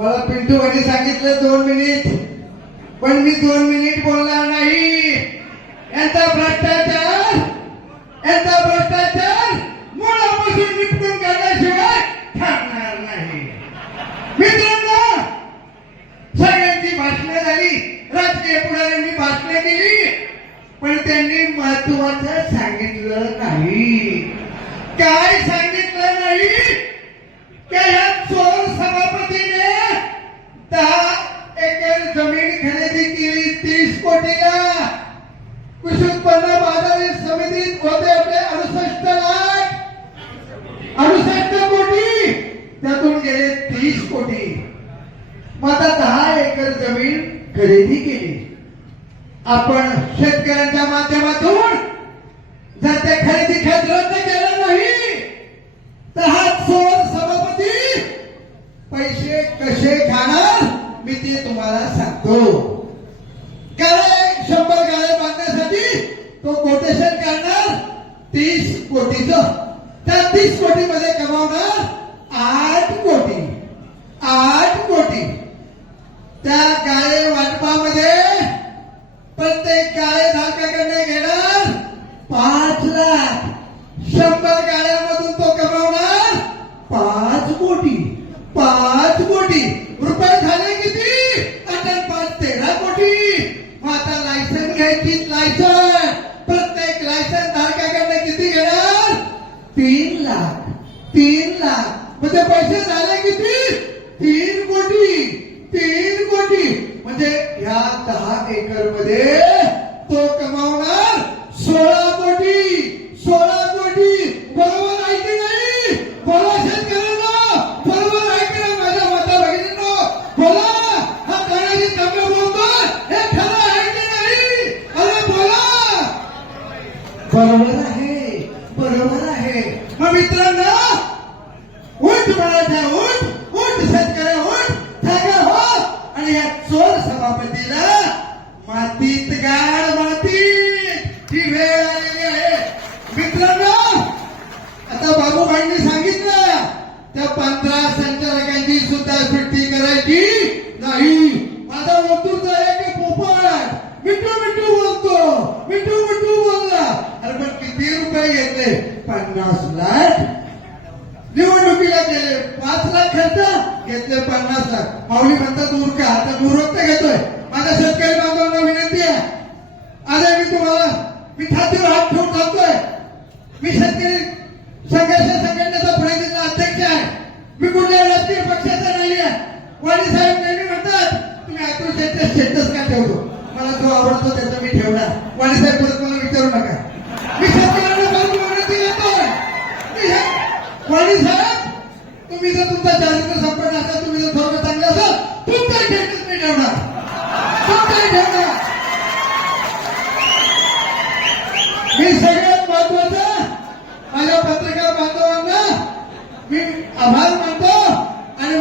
मला पिंटू भाई सांगितलं दोन मिनिट. पण मी दोन मिनिट बोलणार नाही. यांचा भ्रष्टाचार यांचा भ्रष्टाचार मुळापासून निपटून काढल्याशिवाय थांबणार नाही. मित्रांनो सगळ्यांची भाषणं झाली. राजकीय पुढाऱ्यांनी भाषणं केली. पण त्यांनी महत्वाचं सांगितलं नाही. काय सांगितलं? कृषी उत्पन्न बाजार समितीत होते आपले अडुसष्ट लाख अडुसष्ट कोटी त्यातून गेले तीस कोटी. मग आता दहा एकर जमीन खरेदी केली. आपण शेतकऱ्यांच्या माध्यमातून जर ते खरेदी खत रद्द केलं नाही तर हा चोर सभापती पैसे कसे खाणार मी ते तुम्हाला सांगतो. कोटी मध्ये कमावणार आठ कोटी. आठ कोटी. त्या गाळे वाटपामध्ये प्रत्येक गाय धारकाकडे घेणार पाच लाख. शंभर गाळ्यामधून तो कमावणार पाच कोटी. पाच कोटी. रुपये झाले किती? अटल पाच तेरा कोटी. मग आता लायसन घ्यायची लायसन तीन लाख. म्हणजे पैसे झाले किती? तीन कोटी. तीन कोटी. म्हणजे ह्या दहा एकरमध्ये तो कमावणार सोळा त्या पंधरा संचालकांची सुद्धा सुट्टी करायची नाही. माझा वतूचा आहे की पोपट. मिठू मिठू बोलतो. मिठू मिठू बोलला. अरे पण किती रुपये घेतले? पन्नास लाख. निवडणुकीला गेले. पाच लाख खर्च घेतले पन्नास लाख. माऊली म्हणतात दूर आता दूरत्व घेतोय. माझ्या शेतकरी बांधवांना विनंती आहे. आज मी तुम्हाला मी छातीवर हात ठेवून सांगतोय मी शेतकरी संघर्ष संघटनेचा पुणे जिल्हा अध्यक्ष आहे मी कुठल्या राजकीय पक्षाचा नाहीये. आहे वाणी साहेब नेहमी म्हणतात तुम्ही अतुल शेट्टे स्टेटस का ठेवतो? मला जो आवडतो त्याचा मी ठेवला. वाणी साहेब परत मला विचारू नका. मी शेतकऱ्यांना वाणी साहेब तुम्ही जर तुमचा चारित्र संपन्न असाल तुम्ही जर थोडं चांगलं असाल तुमचा स्टेटस मी ठेवणार. तुमचा ठेवणार. मी सगळ्यात महत्वाचं माझ्या पत्रकार बांधवांना मी आभार